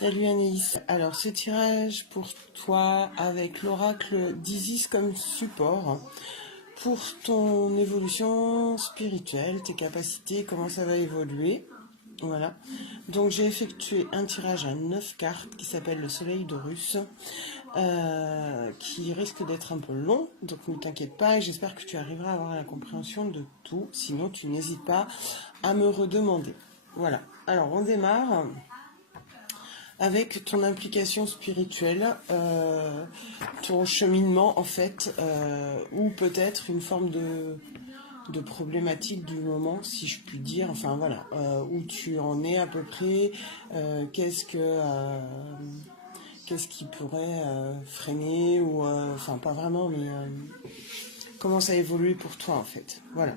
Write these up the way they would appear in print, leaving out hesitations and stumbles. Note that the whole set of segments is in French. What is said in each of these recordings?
Salut Anaïs. Alors ce tirage pour toi avec l'oracle d'Isis comme support pour ton évolution spirituelle, tes capacités, comment ça va évoluer. Voilà. Donc j'ai effectué un tirage à 9 cartes qui s'appelle le Soleil d'Horus, qui risque d'être un peu long, donc ne t'inquiète pas et j'espère que tu arriveras à avoir la compréhension de tout. Sinon tu n'hésites pas à me redemander. Voilà. Alors on démarre avec ton implication spirituelle, ton cheminement en fait, ou peut-être une forme de problématique du moment, si je puis dire, enfin voilà, où tu en es à peu près, qu'est-ce qui pourrait freiner, ou enfin pas vraiment, mais comment ça évolue pour toi en fait. Voilà.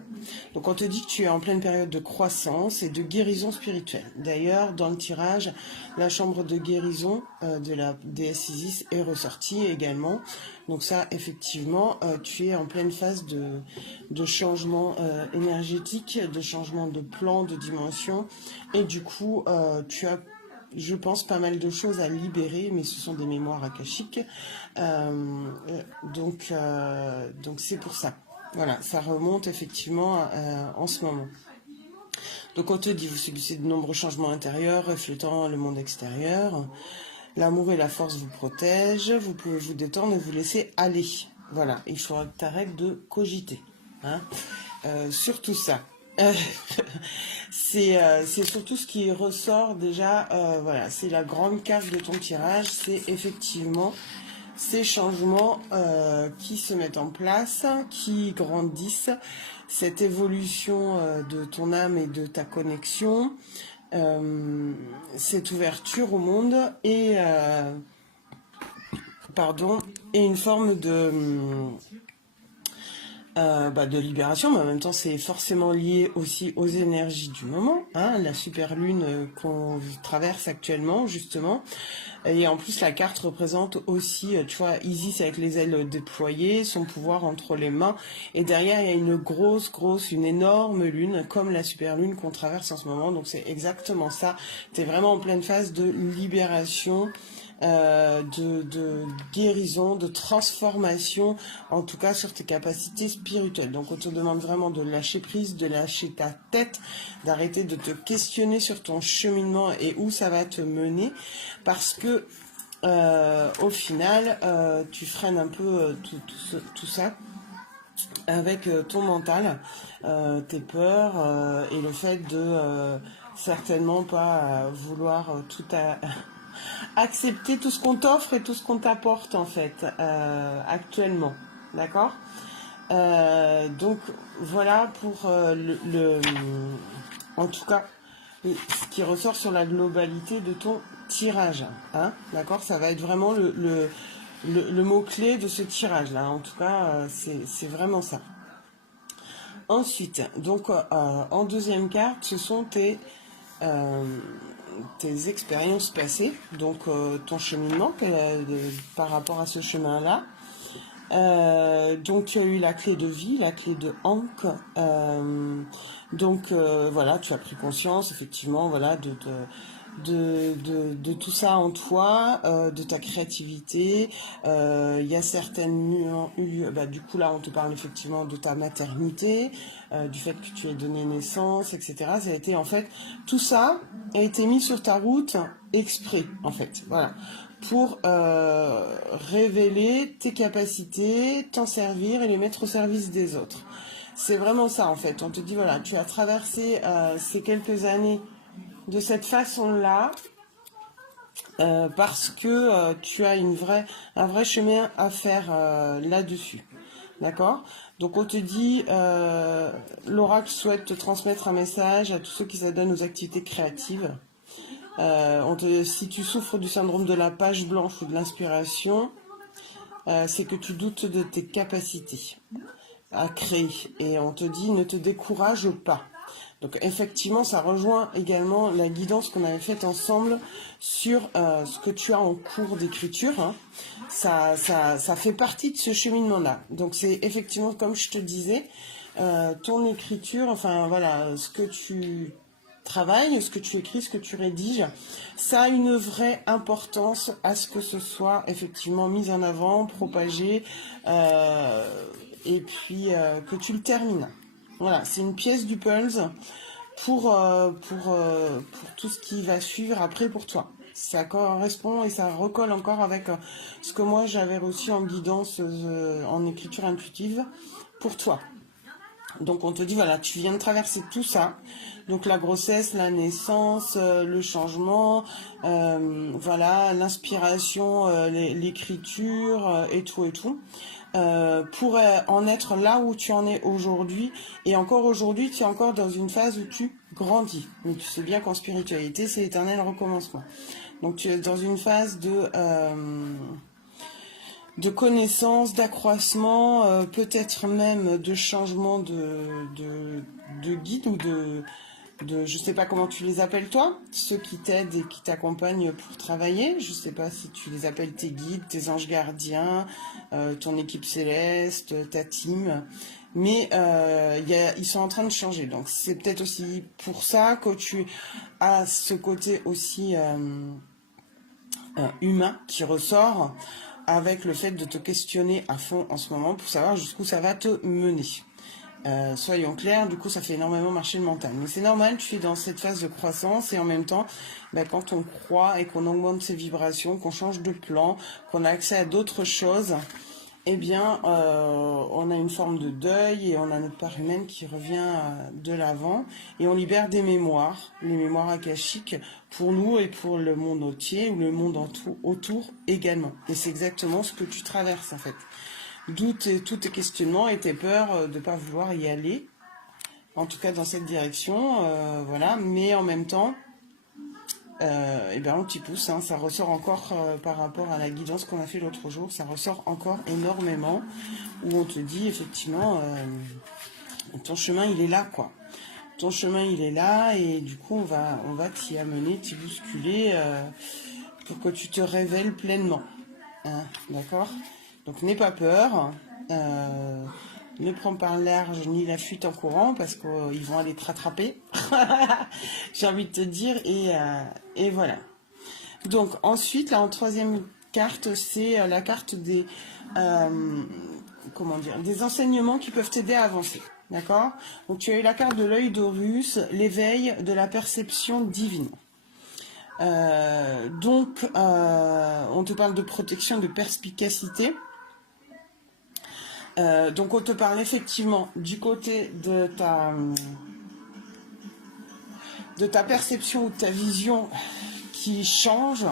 Donc on te dit que tu es en pleine période de croissance et de guérison spirituelle. D'ailleurs, dans le tirage, la chambre de guérison de la déesse Isis est ressortie également. Donc ça, effectivement, tu es en pleine phase de changement énergétique, de changement de plan, de dimension. Et du coup, tu as, je pense, pas mal de choses à libérer, mais ce sont des mémoires akashiques. Donc c'est pour ça. Voilà, ça remonte effectivement en ce moment. Donc on te dit, vous subissez de nombreux changements intérieurs, reflétant le monde extérieur. L'amour et la force vous protègent, vous pouvez vous détendre et vous laisser aller. Voilà, il faudra que tu arrêtes de cogiter. Hein, surtout ça. C'est surtout ce qui ressort déjà, voilà, c'est la grande carte de ton tirage, c'est effectivement ces changements qui se mettent en place, qui grandissent, cette évolution de ton âme et de ta connexion, cette ouverture au monde et et une forme de libération, mais en même temps c'est forcément lié aussi aux énergies du moment, hein, la super lune qu'on traverse actuellement justement, et en plus la carte représente aussi, tu vois, Isis avec les ailes déployées, son pouvoir entre les mains, et derrière il y a une énorme lune, comme la super lune qu'on traverse en ce moment, donc c'est exactement ça, t'es vraiment en pleine phase de libération, de guérison, de transformation, en tout cas sur tes capacités spirituelles. Donc on te demande vraiment de lâcher prise, de lâcher ta tête, d'arrêter de te questionner sur ton cheminement et où ça va te mener, parce que au final, tu freines un peu tout ça avec ton mental, tes peurs et le fait de certainement pas vouloir accepter tout ce qu'on t'offre et tout ce qu'on t'apporte en fait actuellement, d'accord. Donc voilà pour en tout cas ce qui ressort sur la globalité de ton tirage, hein, d'accord. Ça va être vraiment le mot-clé de ce tirage là, en tout cas c'est vraiment ça. Ensuite, donc en deuxième carte, ce sont tes expériences passées, donc ton cheminement par rapport à ce chemin-là. Donc tu as eu la clé de vie, la clé de Ankh. Voilà, tu as pris conscience effectivement, voilà, de tout ça en toi, de ta créativité. Il y a certaines nuances, du coup là on te parle effectivement de ta maternité, du fait que tu aies donné naissance, etc. Ça a été en fait, tout ça a été mis sur ta route exprès en fait, voilà, pour révéler tes capacités, t'en servir et les mettre au service des autres. C'est vraiment ça en fait, on te dit voilà, tu as traversé ces quelques années de cette façon-là, parce que tu as un vrai chemin à faire là-dessus. D'accord. Donc on te dit, l'oracle souhaite te transmettre un message à tous ceux qui s'adonnent aux activités créatives. Si tu souffres du syndrome de la page blanche ou de l'inspiration, c'est que tu doutes de tes capacités à créer. Et on te dit, ne te décourage pas. Donc effectivement, ça rejoint également la guidance qu'on avait faite ensemble sur ce que tu as en cours d'écriture. Hein. Ça fait partie de ce cheminement-là. Donc c'est effectivement, comme je te disais, ton écriture, enfin voilà, ce que tu travailles, ce que tu écris, ce que tu rédiges, ça a une vraie importance à ce que ce soit effectivement mis en avant, propagé, et puis que tu le termines. Voilà, c'est une pièce du puzzle pour tout ce qui va suivre après pour toi. Ça correspond et ça recolle encore avec ce que moi j'avais reçu en guidance en écriture intuitive pour toi. Donc on te dit, voilà, tu viens de traverser tout ça. Donc la grossesse, la naissance, le changement, voilà, l'inspiration, l'écriture et tout et tout. Pour en être là où tu en es aujourd'hui. Et encore aujourd'hui, tu es encore dans une phase où tu grandis. Mais tu sais bien qu'en spiritualité, c'est l'éternel recommencement. Donc tu es dans une phase de connaissance, d'accroissement, peut-être même de changement de guide ou je sais pas comment tu les appelles toi, ceux qui t'aident et qui t'accompagnent pour travailler. Je sais pas si tu les appelles tes guides, tes anges gardiens, ton équipe céleste, ta team. Mais ils sont en train de changer. Donc c'est peut-être aussi pour ça que tu as ce côté aussi humain qui ressort avec le fait de te questionner à fond en ce moment pour savoir jusqu'où ça va te mener. Soyons clairs, du coup ça fait énormément marcher le mental. Mais c'est normal, tu es dans cette phase de croissance et en même temps, quand on croit et qu'on augmente ses vibrations, qu'on change de plan, qu'on a accès à d'autres choses, eh bien on a une forme de deuil et on a notre part humaine qui revient de l'avant et on libère des mémoires, les mémoires akashiques pour nous et pour le monde entier ou le monde autour également. Et c'est exactement ce que tu traverses en fait. D'où tous tes questionnements et tes peurs de ne pas vouloir y aller, en tout cas dans cette direction, voilà. Mais en même temps, on t'y pousse, hein, ça ressort encore par rapport à la guidance qu'on a fait l'autre jour, ça ressort encore énormément, où on te dit effectivement, ton chemin il est là, quoi. Ton chemin il est là et du coup on va t'y amener, t'y bousculer pour que tu te révèles pleinement, hein, d'accord ? Donc n'aie pas peur, ne prends pas le large ni la fuite en courant parce qu'ils vont aller te rattraper, j'ai envie de te dire, et voilà. Donc ensuite, là en troisième carte, c'est la carte des, des enseignements qui peuvent t'aider à avancer. D'accord ? Donc tu as eu la carte de l'œil d'Horus, l'éveil de la perception divine. On te parle de protection, de perspicacité. Donc on te parle effectivement du côté de ta perception ou de ta vision qui change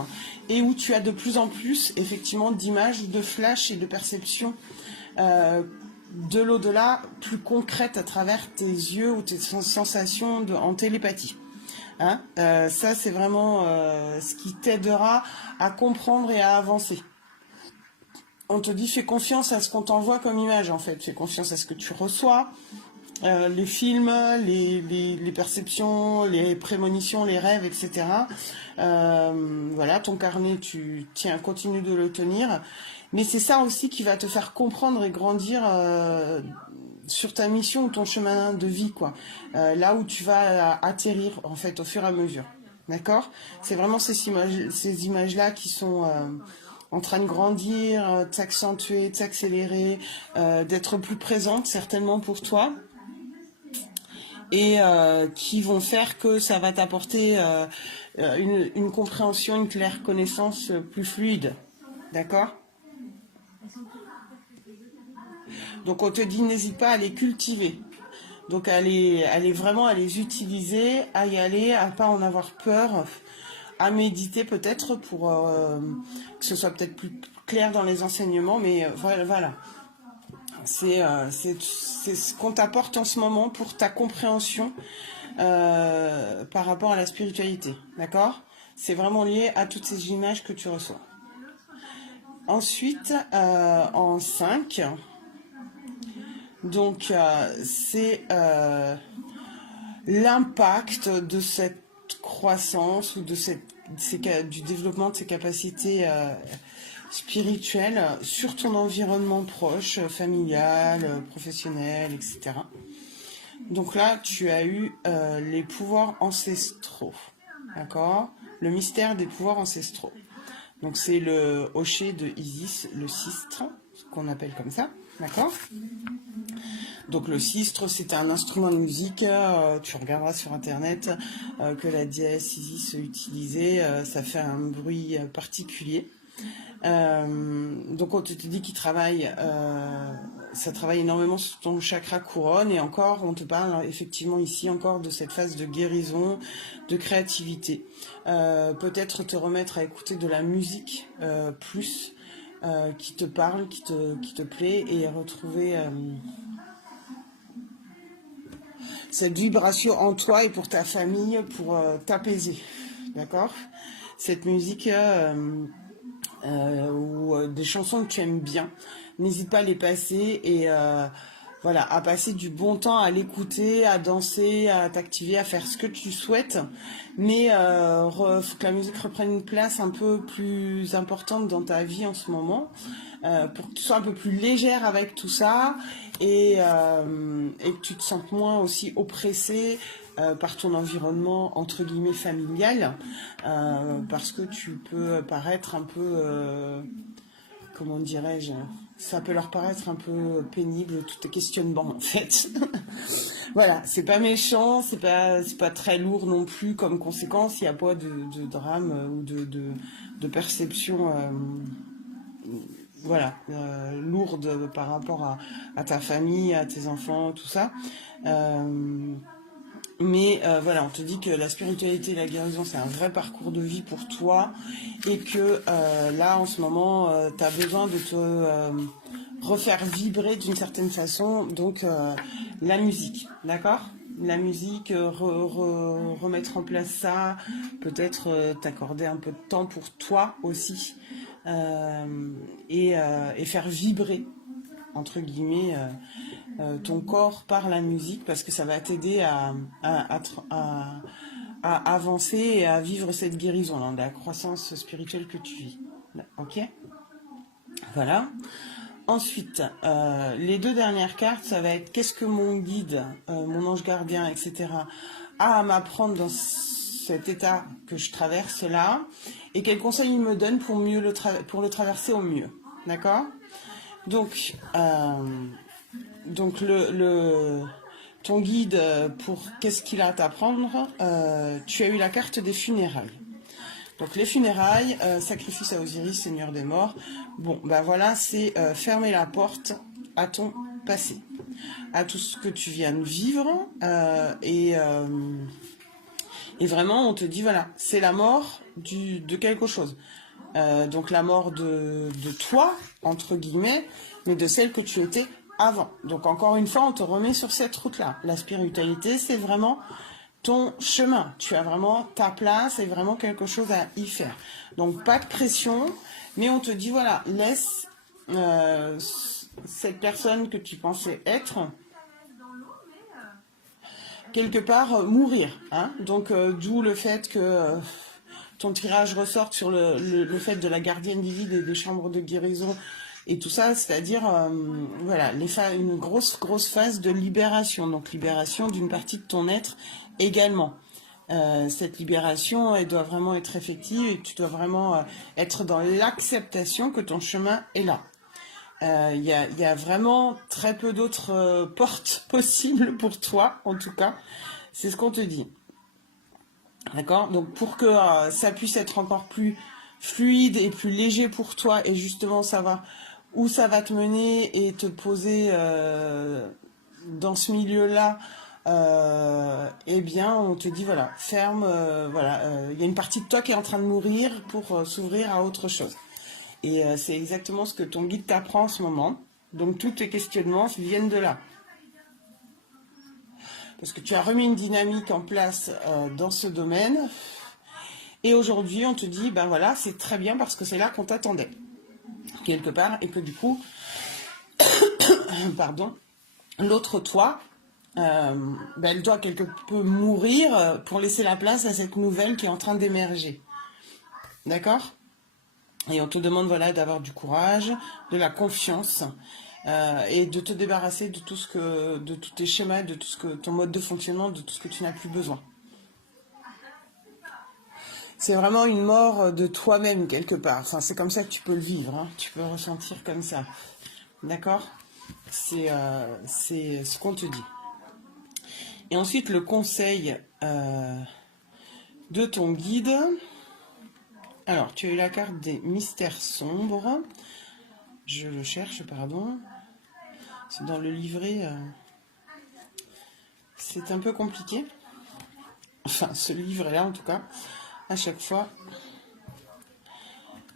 et où tu as de plus en plus effectivement d'images, de flashs et de perceptions de l'au-delà plus concrètes à travers tes yeux ou tes sensations en télépathie. Hein, ça c'est vraiment ce qui t'aidera à comprendre et à avancer. On te dit fais confiance à ce qu'on t'envoie comme image en fait, fais confiance à ce que tu reçois, les films, les perceptions, les prémonitions, les rêves, etc. Voilà, ton carnet, continue de le tenir. Mais c'est ça aussi qui va te faire comprendre et grandir sur ta mission ou ton chemin de vie, quoi. Là où tu vas atterrir en fait au fur et à mesure. D'accord ? C'est vraiment ces images-là qui sont en train de grandir, de s'accentuer, de s'accélérer, d'être plus présente certainement pour toi. Et qui vont faire que ça va t'apporter une compréhension, une claire connaissance plus fluide. D'accord ? Donc on te dit n'hésite pas à les cultiver. Donc à les utiliser, à y aller, à pas en avoir peur, à méditer peut-être pour que ce soit peut-être plus clair dans les enseignements, mais voilà. C'est ce qu'on t'apporte en ce moment pour ta compréhension par rapport à la spiritualité, d'accord ? C'est vraiment lié à toutes ces images que tu reçois. Ensuite, en 5, donc c'est l'impact de cette croissance ou du développement de ses capacités spirituelles sur ton environnement proche, familial, professionnel, etc. Donc là, tu as eu les pouvoirs ancestraux. D'accord? Le mystère des pouvoirs ancestraux. Donc c'est le hocher de Isis, le sistre, qu'on appelle comme ça. D'accord? Donc le sistre, c'est un instrument de musique, tu regarderas sur internet que la déesse Isis utilisait, ça fait un bruit particulier. Donc on te dit qu'il travaille, ça travaille énormément sur ton chakra couronne, et encore on te parle effectivement ici encore de cette phase de guérison, de créativité. Peut-être te remettre à écouter de la musique plus, qui te parle, qui te plaît, et retrouver cette vibration en toi et pour ta famille, pour t'apaiser. D'accord? Cette musique ou des chansons que tu aimes bien, n'hésite pas à les passer, et voilà, à passer du bon temps à l'écouter, à danser, à t'activer, à faire ce que tu souhaites, mais faut que la musique reprenne une place un peu plus importante dans ta vie en ce moment, pour que tu sois un peu plus légère avec tout ça, et que tu te sentes moins aussi oppressée par ton environnement entre guillemets familial, parce que tu peux paraître un peu, comment dirais-je, ça peut leur paraître un peu pénible, tous tes questionnements en fait. Voilà, c'est pas méchant, c'est pas très lourd non plus comme conséquence, il n'y a pas de drame ou de perception voilà, lourde par rapport à ta famille, à tes enfants, tout ça. Mais voilà, on te dit que la spiritualité et la guérison, c'est un vrai parcours de vie pour toi, et que là, en ce moment, tu as besoin de te refaire vibrer d'une certaine façon. Donc, la musique, d'accord? La musique, remettre en place ça, peut-être t'accorder un peu de temps pour toi aussi, et faire vibrer, entre guillemets, ton corps par la musique, parce que ça va t'aider à avancer et à vivre cette guérison, là, de la croissance spirituelle que tu vis. Ok? Voilà. Ensuite, les deux dernières cartes, ça va être qu'est-ce que mon guide, mon ange gardien, etc., a à m'apprendre dans cet état que je traverse là, et quels conseils il me donne pour pour le traverser au mieux. D'accord? Donc, ton guide, pour qu'est-ce qu'il a à t'apprendre, tu as eu la carte des funérailles. Donc les funérailles, sacrifice à Osiris, Seigneur des morts. Bon, ben voilà, c'est fermer la porte à ton passé, à tout ce que tu viens de vivre, et vraiment, on te dit, voilà, c'est la mort de quelque chose. Donc la mort de toi, entre guillemets, mais de celle que tu étais avant. Donc encore une fois, on te remet sur cette route-là. La spiritualité, c'est vraiment ton chemin. Tu as vraiment ta place et vraiment quelque chose à y faire. Donc pas de pression, mais on te dit, voilà, laisse cette personne que tu pensais être quelque part mourir. Hein. Donc d'où le fait que ton tirage ressorte sur le fait de la gardienne du vide et des chambres de guérison et tout ça, c'est-à-dire voilà, une grosse phase de libération, donc libération d'une partie de ton être également. Cette libération, elle doit vraiment être effective, et tu dois vraiment être dans l'acceptation que ton chemin est là. Il y a vraiment très peu d'autres portes possibles pour toi, en tout cas. C'est ce qu'on te dit. D'accord? Donc pour que ça puisse être encore plus fluide et plus léger pour toi, et justement savoir où ça va te mener et te poser dans ce milieu-là, eh bien on te dit, voilà, ferme, voilà, il y a une partie de toi qui est en train de mourir pour s'ouvrir à autre chose. Et c'est exactement ce que ton guide t'apprend en ce moment. Donc tous tes questionnements viennent de là. Parce que tu as remis une dynamique en place dans ce domaine. Et aujourd'hui, on te dit, ben voilà, c'est très bien parce que c'est là qu'on t'attendait. Quelque part. Et que du coup, pardon, l'autre toi, elle doit quelque peu mourir pour laisser la place à cette nouvelle qui est en train d'émerger. D'accord ? Et on te demande, voilà, d'avoir du courage, de la confiance, et de te débarrasser de tout de tous tes schémas, de tout ton mode de fonctionnement, de tout ce que tu n'as plus besoin. C'est vraiment une mort de toi-même quelque part. Enfin, c'est comme ça que tu peux le vivre, hein. Tu peux le ressentir comme ça. D'accord? C'est ce qu'on te dit. Et ensuite, le conseil de ton guide. Alors, tu as eu la carte des mystères sombres. Je le cherche, pardon. C'est dans le livret. C'est un peu compliqué. Enfin, ce livre-là, en tout cas, à chaque fois.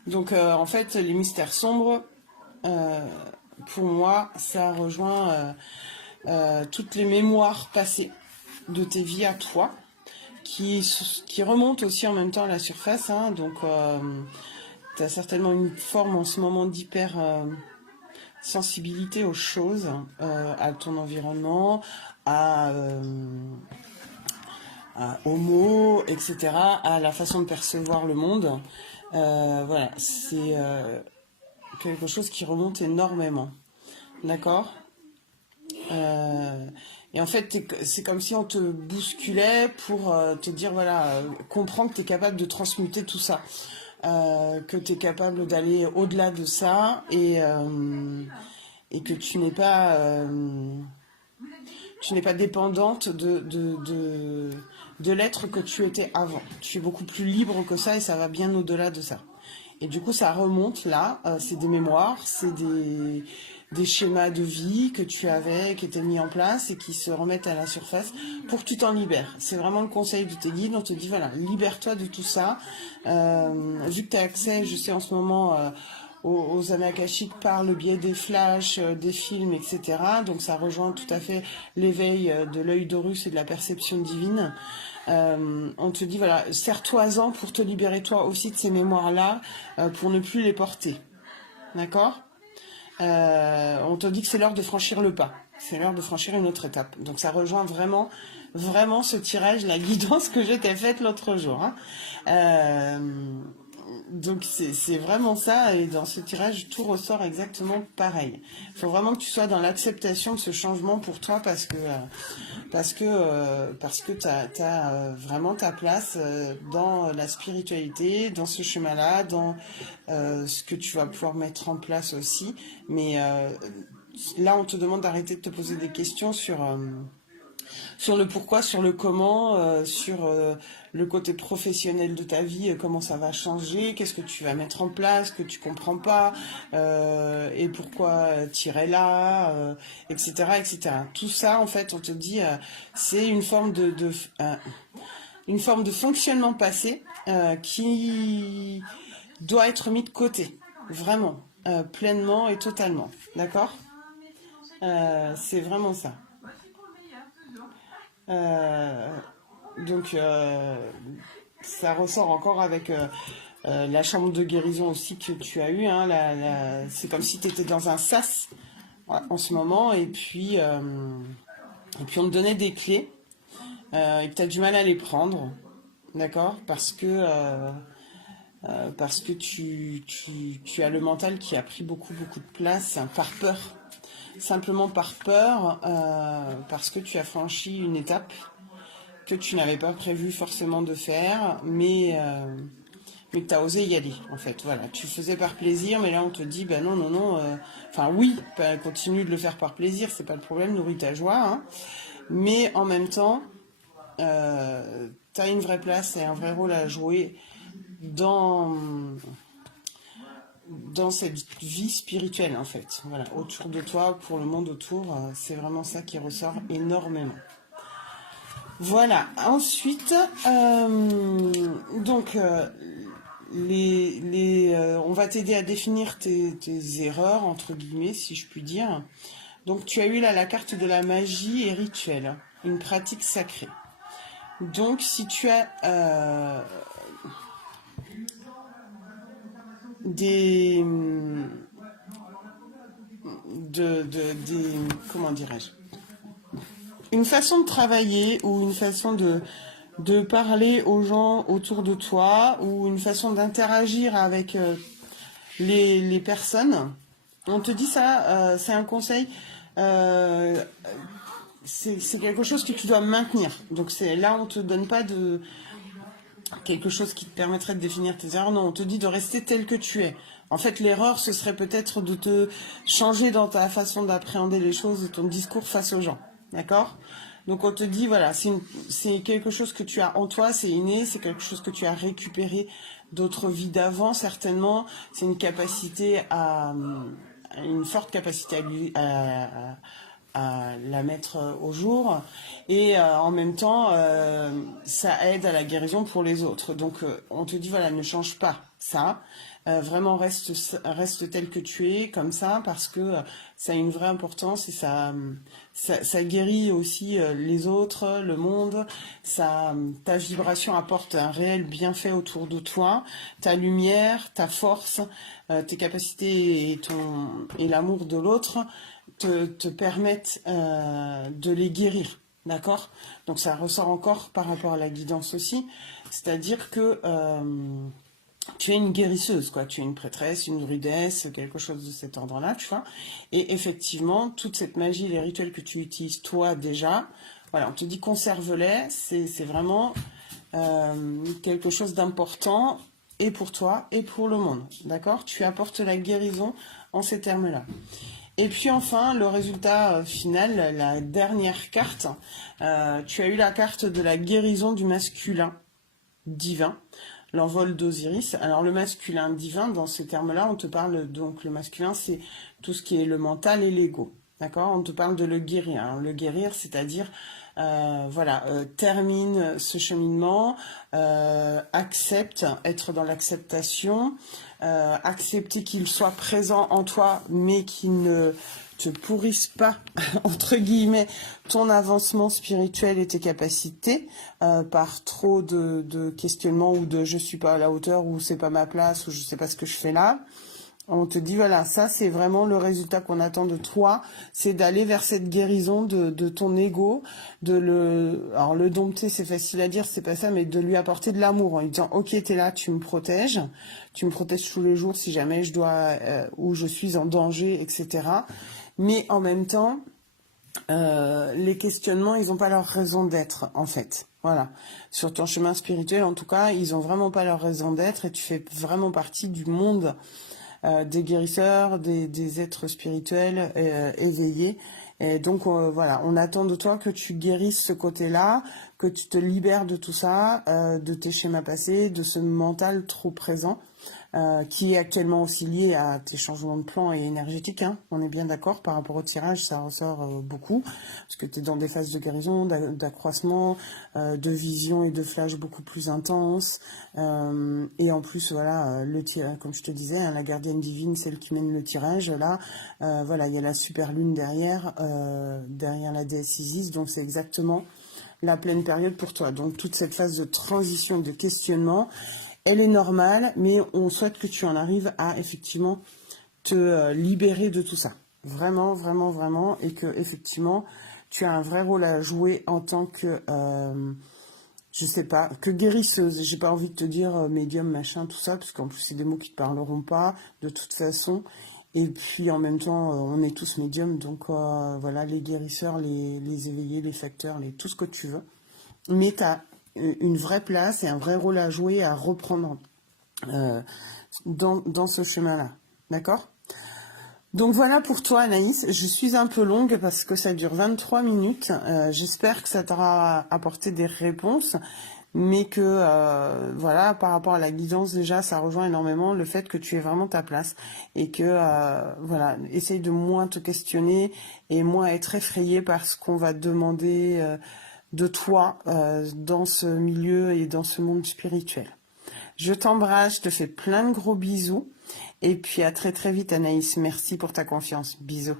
Donc, en fait, les mystères sombres, pour moi, ça rejoint toutes les mémoires passées de tes vies à toi, qui remontent aussi en même temps à la surface. Hein. Donc, tu as certainement une forme en ce moment d'hyper sensibilité aux choses, à ton environnement, aux mots, etc., à la façon de percevoir le monde. Voilà, c'est quelque chose qui remonte énormément. D'accord? Et en fait, c'est comme si on te bousculait pour te dire, voilà, comprends que tu es capable de transmuter tout ça. Que tu es capable d'aller au-delà de ça et que tu n'es pas dépendante de l'être que tu étais avant. Tu es beaucoup plus libre que ça et ça va bien au-delà de ça. Et du coup, ça remonte là, c'est des mémoires, c'est des schémas de vie que tu avais, qui étaient mis en place et qui se remettent à la surface pour que tu t'en libères. C'est vraiment le conseil de tes guides. On te dit, voilà, libère-toi de tout ça. Vu que tu as accès, je sais en ce moment, aux anakashiques par le biais des flashs, des films, etc. Donc ça rejoint tout à fait l'éveil de l'œil d'Horus et de la perception divine. On te dit, voilà, serre-toi-en pour te libérer toi aussi de ces mémoires-là, pour ne plus les porter. D'accord? On te dit que c'est l'heure de franchir le pas. C'est l'heure de franchir une autre étape. Donc ça rejoint vraiment, vraiment ce tirage, la guidance que je t'ai faite l'autre jour. Hein. Donc c'est vraiment ça, et dans ce tirage, tout ressort exactement pareil. Il faut vraiment que tu sois dans l'acceptation de ce changement pour toi, parce que t'as vraiment ta place dans la spiritualité, dans ce chemin-là, dans ce que tu vas pouvoir mettre en place aussi. Mais là, on te demande d'arrêter de te poser des questions sur le pourquoi, sur le comment, sur le côté professionnel de ta vie, comment ça va changer, qu'est-ce que tu vas mettre en place, que tu comprends pas, et pourquoi t'irais là, etc., etc. Tout ça, en fait, on te dit, c'est une forme une forme de fonctionnement passé qui doit être mis de côté, vraiment, pleinement et totalement. D'accord? C'est vraiment ça. Euh, donc, ça ressort encore avec la chambre de guérison aussi que tu as eue. Hein, c'est comme si tu étais dans un sas en ce moment, et puis on te donnait des clés et que tu as du mal à les prendre. D'accord? Parce que tu as le mental qui a pris beaucoup, beaucoup de place, hein, par peur. Simplement par peur, parce que tu as franchi une étape que tu n'avais pas prévu forcément de faire, mais que tu as osé y aller, en fait. Voilà, tu faisais par plaisir, mais là on te dit, ben non, non, non, enfin oui, continue de le faire par plaisir, c'est pas le problème, nourris ta joie, hein, mais en même temps, tu as une vraie place et un vrai rôle à jouer dans cette vie spirituelle, en fait. Voilà, autour de toi, pour le monde autour, c'est vraiment ça qui ressort énormément. Voilà, ensuite, donc, on va t'aider à définir tes erreurs, entre guillemets, si je puis dire. Donc, tu as eu là la carte de la magie et rituel, une pratique sacrée. Donc, si tu as comment dirais-je, une façon de travailler, ou une façon de parler aux gens autour de toi, ou une façon d'interagir avec les personnes, On te dit ça, c'est un conseil, euh, c'est quelque chose que tu dois maintenir. Donc c'est là, on te donne pas de quelque chose qui te permettrait de définir tes erreurs. Non, on te dit de rester tel que tu es. En fait, l'erreur, ce serait peut-être de te changer dans ta façon d'appréhender les choses et ton discours face aux gens. D'accord? Donc on te dit, voilà, c'est quelque chose que tu as en toi, c'est inné, c'est quelque chose que tu as récupéré d'autres vies d'avant, certainement. C'est une capacité une forte capacité à la mettre au jour et en même temps ça aide à la guérison pour les autres. Donc on te dit voilà, ne change pas ça, vraiment reste tel que tu es comme ça parce que ça a une vraie importance et ça guérit aussi les autres, le monde. Ta vibration apporte un réel bienfait autour de toi, ta lumière, ta force, tes capacités et l'amour de l'autre te permettent de les guérir, d'accord? Donc ça ressort encore par rapport à la guidance aussi, c'est-à-dire que tu es une guérisseuse, quoi. Tu es une prêtresse, une rudesse, quelque chose de cet ordre-là, tu vois. Et effectivement, toute cette magie, les rituels que tu utilises toi déjà, voilà, on te dit conserve-les, c'est vraiment quelque chose d'important et pour toi et pour le monde, d'accord? Tu apportes la guérison en ces termes-là. Et puis enfin, le résultat final, la dernière carte, tu as eu la carte de la guérison du masculin divin, l'envol d'Osiris. Alors le masculin divin, dans ces termes-là, on te parle, donc le masculin, c'est tout ce qui est le mental et l'ego. D'accord? On te parle de le guérir. Alors, le guérir, c'est-à-dire, voilà, termine ce cheminement, accepte, être dans l'acceptation, accepter qu'il soit présent en toi, mais qu'il ne te pourrisse pas, entre guillemets, ton avancement spirituel et tes capacités par trop de questionnements ou de je suis pas à la hauteur ou c'est pas ma place ou je sais pas ce que je fais là. On te dit, voilà, ça c'est vraiment le résultat qu'on attend de toi, c'est d'aller vers cette guérison de ton ego, alors le dompter c'est facile à dire, c'est pas ça, mais de lui apporter de l'amour en lui disant, ok, t'es là, tu me protèges tous les jours si jamais je dois, ou je suis en danger, etc. Mais en même temps, les questionnements, ils n'ont pas leur raison d'être, en fait. Voilà. Sur ton chemin spirituel, en tout cas, ils ont vraiment pas leur raison d'être et tu fais vraiment partie du monde des guérisseurs, des êtres spirituels éveillés. Et donc voilà, on attend de toi que tu guérisses ce côté-là, que tu te libères de tout ça, de tes schémas passés, de ce mental trop présent, qui est actuellement aussi lié à tes changements de plan et énergétiques. Hein. On est bien d'accord, par rapport au tirage, ça ressort beaucoup, parce que tu es dans des phases de guérison, d'accroissement, de vision et de flash beaucoup plus intenses. Et en plus, voilà, comme je te disais, hein, la gardienne divine, celle qui mène le tirage, là, voilà, il y a la super lune derrière la déesse Isis, donc c'est exactement la pleine période pour toi. Donc toute cette phase de transition, de questionnement, elle est normale, mais on souhaite que tu en arrives à effectivement te libérer de tout ça. Vraiment, vraiment, vraiment. Et que effectivement, tu as un vrai rôle à jouer en tant que, je sais pas, que guérisseuse. J'ai pas envie de te dire médium, machin, tout ça, parce qu'en plus, c'est des mots qui te parleront pas, de toute façon. Et puis, en même temps, on est tous médiums. Donc, voilà, les guérisseurs, les éveillés, les facteurs, tout ce que tu veux. Mais tu as une vraie place et un vrai rôle à jouer, à reprendre dans ce chemin-là. D'accord? Donc voilà pour toi Anaïs, je suis un peu longue parce que ça dure 23 minutes. J'espère que ça t'aura apporté des réponses, mais que voilà, par rapport à la guidance déjà, ça rejoint énormément le fait que tu aies vraiment ta place et que voilà, essaye de moins te questionner et moins être effrayé par ce qu'on va te demander de toi dans ce milieu et dans ce monde spirituel. Je t'embrasse, je te fais plein de gros bisous et puis à très très vite Anaïs. Merci pour ta confiance. Bisous.